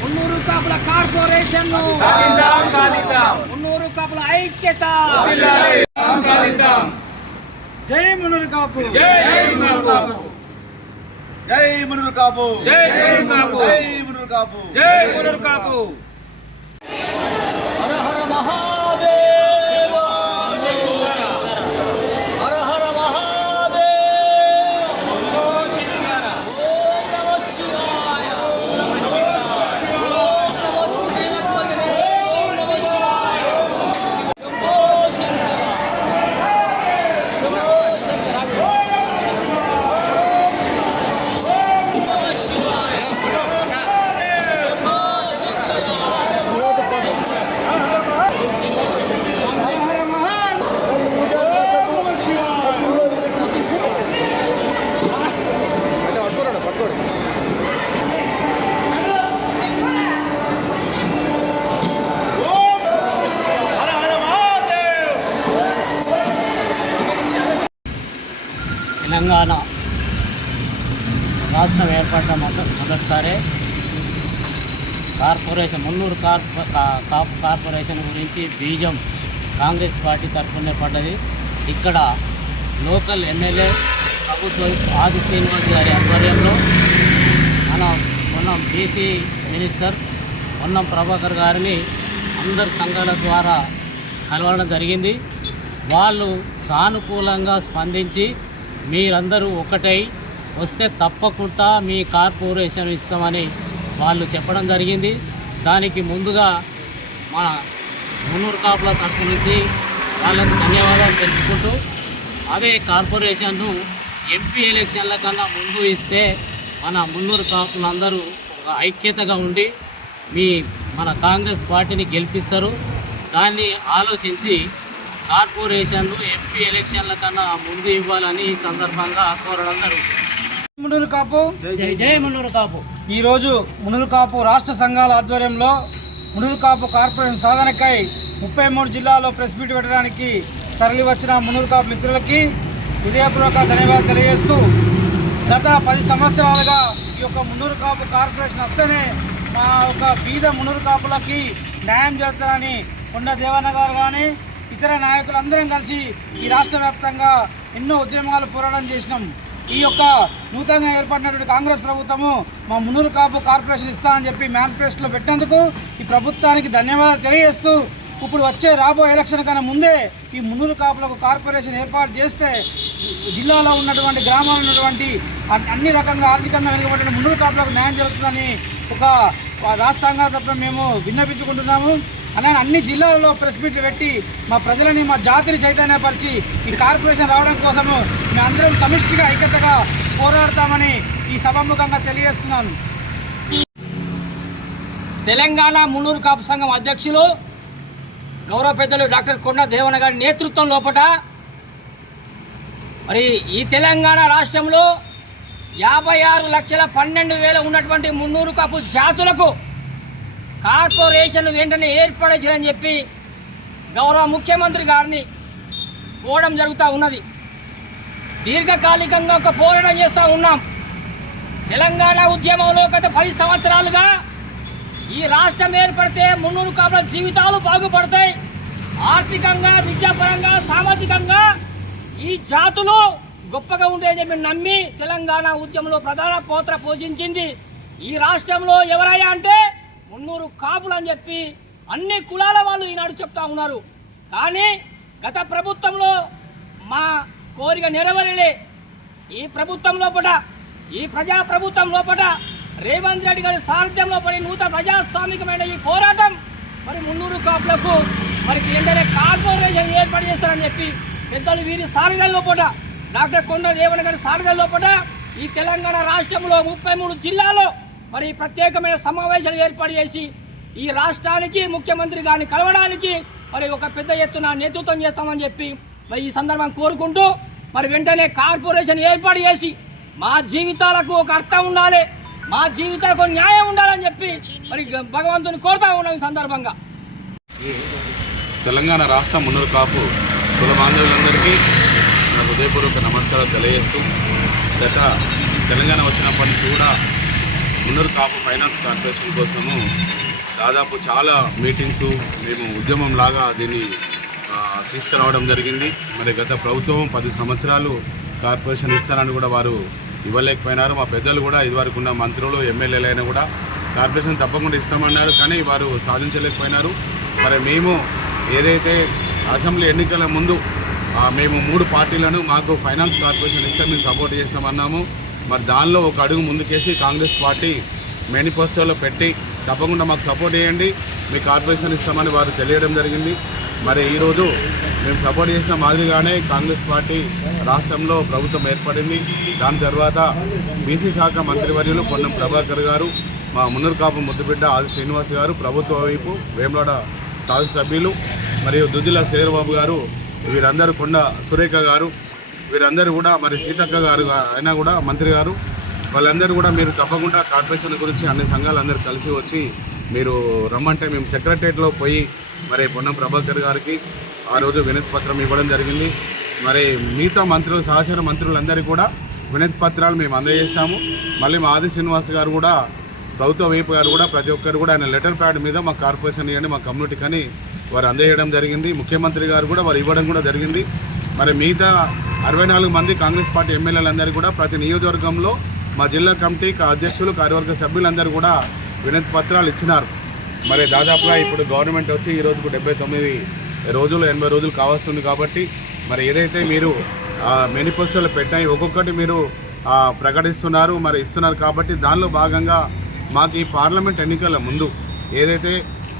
మున్నూరు కాపుల కార్పొరేషన్ మున్నూరు కాపుల ఐక్యత. జై మున్నూరు కాపు. జై మునురు కాపు. జై మునురు కాపు. జై మునురు కాపు. జై మునురు కాపు. జై మునురు కాపు. హర హర మహాదేవ తెలంగాణ రాష్ట్రం ఏర్పడ్డ మొదటి మొదటిసారే కార్పొరేషన్ మున్నూరు కార్ప కార్పొరేషన్ గురించి బీజం కాంగ్రెస్ పార్టీ తరఫునే పడ్డది. ఇక్కడ లోకల్ ఎమ్మెల్యే ప్రభుత్వ ఆది శ్రీనివాస్ గారి ఆధ్వర్యంలో మన మొన్న బీసీ మినిస్టర్ పొన్నం ప్రభాకర్ గారిని అందరి సంఘాల ద్వారా కలవడం జరిగింది. వాళ్ళు సానుకూలంగా స్పందించి మీరందరూ ఒకటై వస్తే తప్పకుండా మీ కార్పొరేషన్ ఇస్తామని వాళ్ళు చెప్పడం జరిగింది. దానికి ముందుగా మన మున్నూరు కాపుల తరపు నుంచి వాళ్ళకు ధన్యవాదాలు తెలుపుకుంటూ అదే కార్పొరేషన్ను ఎంపీ ఎలక్షన్ల కన్నా ముందు ఇస్తే మన మున్నూరు కాపులందరూ ఒక ఐక్యతగా ఉండి మీ మన కాంగ్రెస్ పార్టీని గెలిపిస్తారు. దాన్ని ఆలోచించి కార్పొరేషన్ను ఎంపీ ఎలక్షన్ల కన్నా ముందు ఇవ్వాలని ఈ సందర్భంగా కోరడం జరుగుతుంది. మున్నూరు కాపు. జై జై మున్నూరు కాపు. ఈరోజు మునులు కాపు రాష్ట్ర సంఘాల ఆధ్వర్యంలో మునులు కాపు కార్పొరేషన్ సాధనకై ముప్పై మూడు జిల్లాల్లో ప్రెస్ మీట్ పెట్టడానికి తరలి వచ్చిన మునులు కాపు మిత్రులకి హృదయపూర్వక ధన్యవాదాలు తెలియజేస్తూ గత పది సంవత్సరాలుగా ఈ యొక్క మున్నూరు కాపు కార్పొరేషన్ వస్తేనే మా యొక్క బీద మున్నూరు కాపులకి న్యాయం జరుగుతారని కొండ దేవన్న గారు కానీ ఇతర నాయకులందరం కలిసి ఈ రాష్ట్ర వ్యాప్తంగా ఎన్నో ఉద్యమాలు పోరాటం చేసినాం. ఈ యొక్క నూతనంగా ఏర్పడినటువంటి కాంగ్రెస్ ప్రభుత్వము మా మునూరు కాపు కార్పొరేషన్ ఇస్తా అని చెప్పి మేనిఫెస్టోలో పెట్టినందుకు ఈ ప్రభుత్వానికి ధన్యవాదాలు తెలియజేస్తూ ఇప్పుడు వచ్చే రాబోయే ఎలక్షన్ కన్నా ముందే ఈ మున్నూరు కాపులకు కార్పొరేషన్ ఏర్పాటు చేస్తే జిల్లాలో ఉన్నటువంటి గ్రామాల్లో ఉన్నటువంటి అన్ని రకంగా ఆర్థికంగా వెనుకబడిన మున్నూరు కాపులకు న్యాయం జరుగుతుందని ఒక రాష్ట్రంగా తప్ప మేము విన్నపించుకుంటున్నాము. అలానే అన్ని జిల్లాలలో ప్రెస్ మీట్లు పెట్టి మా ప్రజలని మా జాతిని చైతన్యపరిచి ఈ కార్పొరేషన్ రావడం కోసము మేమందరం సమిష్టిగా ఐక్యతగా పోరాడతామని ఈ సభాముఖంగా తెలియజేస్తున్నాను. తెలంగాణ మున్నూరు కాపు సంఘం అధ్యక్షులు గౌరవ పెద్దలు డాక్టర్ కొండ దేవన గారి నేతృత్వం లోపట మరి ఈ తెలంగాణ రాష్ట్రంలో యాభై ఆరు లక్షల పన్నెండు వేల ఉన్నటువంటి మున్నూరు కాపు జాతులకు కార్పొరేషన్ వెంటనే ఏర్పాటు చెప్పి గౌరవ ముఖ్యమంత్రి గారిని కోవడం జరుగుతూ ఉన్నది. దీర్ఘకాలికంగా ఒక పోరాటం చేస్తూ ఉన్నాం. తెలంగాణ ఉద్యమంలో గత పది సంవత్సరాలుగా ఈ రాష్ట్రం ఏర్పడితే మున్నూరు కాపుల జీవితాలు బాగుపడతాయి. ఆర్థికంగా విద్యాపరంగా సామాజికంగా ఈ జాతులు గొప్పగా ఉండేది చెప్పి నమ్మి తెలంగాణ ఉద్యమంలో ప్రధాన పాత్ర పోషించింది ఈ రాష్ట్రంలో ఎవరయ్యా అంటే మున్నూరు కాపులు అని చెప్పి అన్ని కులాల వాళ్ళు ఈనాడు చెప్తా ఉన్నారు. కానీ గత ప్రభుత్వంలో మా కోరిక నెరవేరలే. ఈ ప్రభుత్వం లోపల ఈ ప్రజా ప్రభుత్వం లోపల రేవంత్ రెడ్డి గారి సారథ్యంలో పడి నూతన ప్రజాస్వామికమైన ఈ పోరాటం మరి మున్నూరు కాపులకు మరి ఏంటంటే కార్పొరేషన్ ఏర్పాటు చేస్తారని చెప్పి పెద్దలు వీరి సారథ్యం లోపల డాక్టర్ కొండ రేవణ్ గారి సారథ్యం లోపల ఈ తెలంగాణ రాష్ట్రంలో ముప్పై మూడు జిల్లాలో మరి ప్రత్యేకమైన సమావేశాలు ఏర్పాటు చేసి ఈ రాష్ట్రానికి ముఖ్యమంత్రి గారిని కలవడానికి మరి ఒక పెద్ద ఎత్తున నేతృత్వం చేస్తామని చెప్పి మరి ఈ సందర్భం కోరుకుంటూ మరి వెంటనే కార్పొరేషన్ ఏర్పాటు చేసి మా జీవితాలకు ఒక అర్థం ఉండాలి మా జీవితాలకు న్యాయం ఉండాలని చెప్పి మరి భగవంతుని కోరుతా ఉన్నాం ఈ సందర్భంగా. తెలంగాణ రాష్ట్ర మున్నూరు కాపు కుల బాంధవులందరికీ నా హృదయపూర్వక నమస్కారాలు తెలియజేస్తూ గత తెలంగాణ వచ్చినప్పటి నుంచి కూడా మున్నూరు కాపు ఫైనాన్స్ కార్పొరేషన్ కోసము దాదాపు చాలా మీటింగ్స్ మేము ఉద్యమం లాగా దీన్ని తీసుకురావడం జరిగింది. మరి గత ప్రభుత్వం పది సంవత్సరాలు కార్పొరేషన్ ఇస్తానని కూడా వారు ఇవ్వలేకపోయినారు. మా పెద్దలు కూడా ఇదివరకు ఉన్న మంత్రులు ఎమ్మెల్యేలైనా కూడా కార్పొరేషన్ తప్పకుండా ఇస్తామన్నారు కానీ వారు సాధించలేకపోయినారు. మరి మేము ఏదైతే అసెంబ్లీ ఎన్నికల ముందు మేము మూడు పార్టీలను మాకు ఫైనాన్స్ కార్పొరేషన్ ఇస్తే మేము సపోర్ట్ చేస్తామన్నాము. మరి దానిలో ఒక అడుగు ముందుకేసి కాంగ్రెస్ పార్టీ మేనిఫెస్టోలో పెట్టి తప్పకుండా మాకు సపోర్ట్ చేయండి. మీ కార్పొరేషన్ ఇస్తామని వారు తెలియడం జరిగింది. మరి ఈరోజు మేము సపోర్ట్ చేసిన మాదిరిగానే కాంగ్రెస్ పార్టీ రాష్ట్రంలో ప్రభుత్వం ఏర్పడింది. దాని తర్వాత బీసీ శాఖ మంత్రివర్యులు పొన్నం ప్రభాకర్ గారు మా మున్నూరు కాపు ముద్దుబిడ్డ ఆది శ్రీనివాస్ గారు ప్రభుత్వ వైపు వేములాడ శాసనసభ్యులు మరియు దుద్దిల శేరబాబు గారు వీరందరూ కొండ సురేఖ గారు వీరందరూ కూడా మరి సీతక్క గారు అయినా కూడా మంత్రి గారు వాళ్ళందరూ కూడా మీరు తప్పకుండా కార్పొరేషన్ గురించి అన్ని సంఘాలు అందరూ కలిసి వచ్చి మీరు రమ్మంటే మేము సెక్రటరియట్లో పోయి మరి పొన్నం ప్రభాకర్ గారికి ఆ రోజు వినతి పత్రం ఇవ్వడం జరిగింది. మరి మిగతా మంత్రులు సహచర మంత్రులందరికీ కూడా వినతి పత్రాలు మేము అందజేస్తాము. మళ్ళీ మా ఆది శ్రీనివాస్ గారు కూడా ప్రభుత్వ వైపు గారు కూడా ప్రతి ఒక్కరు కూడా ఆయన లెటర్ ప్యాడ్ మీద మా కార్పొరేషన్ ఇవ్వండి మా కమ్యూనిటీ కానీ వారు అందజేయడం జరిగింది. ముఖ్యమంత్రి గారు కూడా వారు ఇవ్వడం కూడా జరిగింది. మరి మిగతా అరవై నాలుగు మంది కాంగ్రెస్ పార్టీ ఎమ్మెల్యేలందరూ కూడా ప్రతి నియోజకవర్గంలో మా జిల్లా కమిటీ కా- అధ్యక్షులు కార్యవర్గ సభ్యులందరూ కూడా వినతి పత్రాలు ఇచ్చినారు. మరి దాదాపుగా ఇప్పుడు గవర్నమెంట్ వచ్చి ఈ రోజుకు డెబ్బై తొమ్మిది రోజులు ఎనభై రోజులు కావస్తుంది కాబట్టి మరి ఏదైతే మీరు మేనిఫెస్టోలు పెట్టాయి ఒక్కొక్కటి మీరు ప్రకటిస్తున్నారు మరి ఇస్తున్నారు కాబట్టి దానిలో భాగంగా మాకు ఈ పార్లమెంట్ ఎన్నికల ముందు ఏదైతే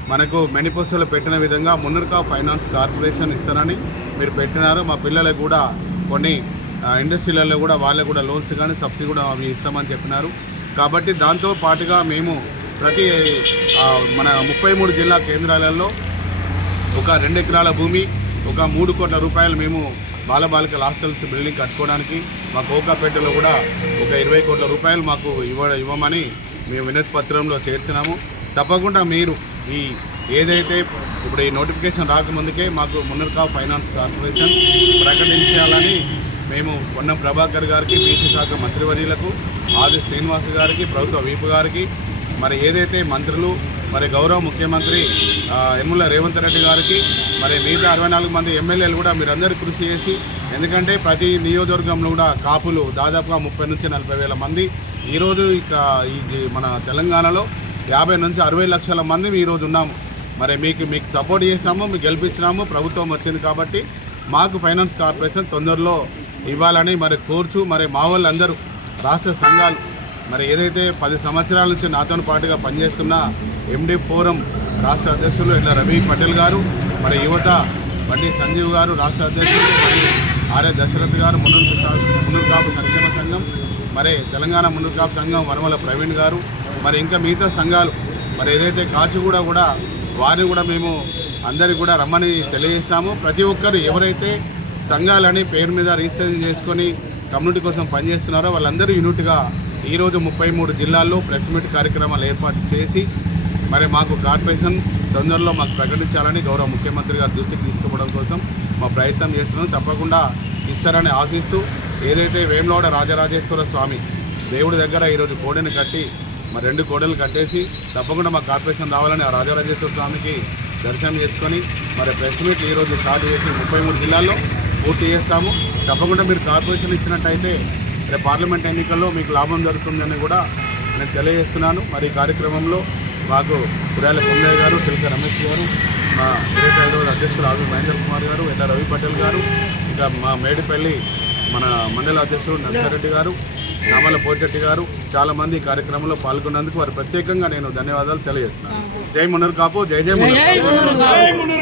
మనకు మేనిఫెస్టోలో పెట్టిన విధంగా మున్నర్కా ఫైనాన్స్ కార్పొరేషన్ ఇస్తానని మీరు పెట్టినారు. మా పిల్లలకు కూడా కొన్ని ఇండస్ట్రీలలో కూడా వాళ్ళకు కూడా లోన్స్ కానీ సబ్సిడీ కూడా అవి ఇస్తామని చెప్పినారు. కాబట్టి దాంతో పాటుగా మేము ప్రతి మన ముప్పై మూడు జిల్లా కేంద్రాలలో ఒక రెండు ఎకరాల భూమి ఒక మూడు కోట్ల రూపాయలు మేము బాలబాలికల హాస్టల్స్ బిల్డింగ్ కట్టుకోవడానికి మా కోకాపేటలో కూడా ఒక ఇరవై కోట్ల రూపాయలు మాకు ఇవ్వ ఇవ్వమని మేము వినతి పత్రంలో చేర్చినాము. తప్పకుండా మీరు ఈ ఏదైతే ఇప్పుడు ఈ నోటిఫికేషన్ రాకముందుకే మాకు మున్నర్కా ఫైనాన్స్ కార్పొరేషన్ ప్రకటించాలని మేము పొన్నం ప్రభాకర్ గారికి బీసీ శాఖ మంత్రివర్యులకు ఆది శ్రీనివాస్ గారికి ప్రభుత్వ వీపు గారికి మరి ఏదైతే మంత్రులు మరి గౌరవ ముఖ్యమంత్రి ఆ, రేవంత్ రెడ్డి గారికి మరి మిగతా అరవై నాలుగు మంది ఎమ్మెల్యేలు కూడా మీరందరూ కృషి చేసి ఎందుకంటే ప్రతి నియోజకవర్గంలో కూడా కాపులు దాదాపుగా ముప్పై నుంచి నలభై వేల మంది. ఈరోజు ఇక ఈ మన తెలంగాణలో యాభై నుంచి అరవై లక్షల మంది ఈరోజు ఉన్నాము. మరి మీకు మీకు సపోర్ట్ చేసాము మీకు గెలిపించినాము ప్రభుత్వం వచ్చింది కాబట్టి మాకు ఫైనాన్స్ కార్పొరేషన్ తొందరలో ఇవ్వాలని మరి కోర్చు మరి మా వాళ్ళందరూ రాష్ట్ర సంఘాలు మరి ఏదైతే పది సంవత్సరాల నుంచి నాతో పాటుగా పనిచేస్తున్న ఎండి ఫోరం రాష్ట్ర అధ్యక్షులు ఇలా రవి పటేల్ గారు మరి యువత బండి సంజీవ్ గారు రాష్ట్ర అధ్యక్షులు మరియు ఆర్య దశరథ్ గారు మున్నూరు సా- సంక్షేమ సంఘం మరి తెలంగాణ మున్నూరు సంఘం వనమల ప్రవీణ్ గారు మరి ఇంకా మిగతా సంఘాలు మరి ఏదైతే కాచిగూడ కూడా వారిని కూడా మేము అందరికి కూడా రమ్మని తెలియజేస్తాము. ప్రతి ఒక్కరు ఎవరైతే సంఘాలని పేరు మీద రిజిస్ట్రేషన్ చేసుకొని కమ్యూనిటీ కోసం పనిచేస్తున్నారో వాళ్ళందరూ యూనిట్గా ఈరోజు ముప్పై మూడు జిల్లాల్లో ప్రెస్ మీట్ కార్యక్రమాలు ఏర్పాటు చేసి మరి మాకు కార్పొరేషన్ తొందరలో మాకు ప్రకటించాలని గౌరవ ముఖ్యమంత్రి గారి దృష్టికి తీసుకోవడం కోసం మా ప్రయత్నం చేస్తున్నాం. తప్పకుండా ఇస్తారని ఆశిస్తూ ఏదైతే వేములవాడ రాజరాజేశ్వర స్వామి దేవుడి దగ్గర ఈరోజు కోడిని కట్టి మరి రెండు కోడలు కట్టేసి తప్పకుండా మా కార్పొరేషన్ రావాలని ఆ రాజరాజేశ్వర స్వామికి దర్శనం చేసుకొని మరి ప్రెస్ మీట్ ఈరోజు స్టార్ట్ చేసి ముప్పై మూడు జిల్లాల్లో పూర్తి చేస్తాము. తప్పకుండా మీరు కార్పొరేషన్ ఇచ్చినట్టయితే రేపు పార్లమెంట్ ఎన్నికల్లో మీకు లాభం జరుగుతుందని కూడా నేను తెలియజేస్తున్నాను. మరి ఈ కార్యక్రమంలో మాకు కురాల కొండయ్య గారు తిలక రమేష్ గారు మా గ్రేట్ హైదరాబాద్ అధ్యక్షులు ఆవి మహేందర్ కుమార్ గారు ఎల్ల రవి పటేల్ గారు ఇంకా మా మేడిపల్లి మన మండల అధ్యక్షుడు నర్సారెడ్డి గారు నామల పోచెట్టి గారు చాలా మంది ఈ కార్యక్రమంలో పాల్గొన్నందుకు వారు ప్రత్యేకంగా నేను ధన్యవాదాలు తెలియజేస్తున్నాను. జై మునర్ కాపు జై జై మునర్.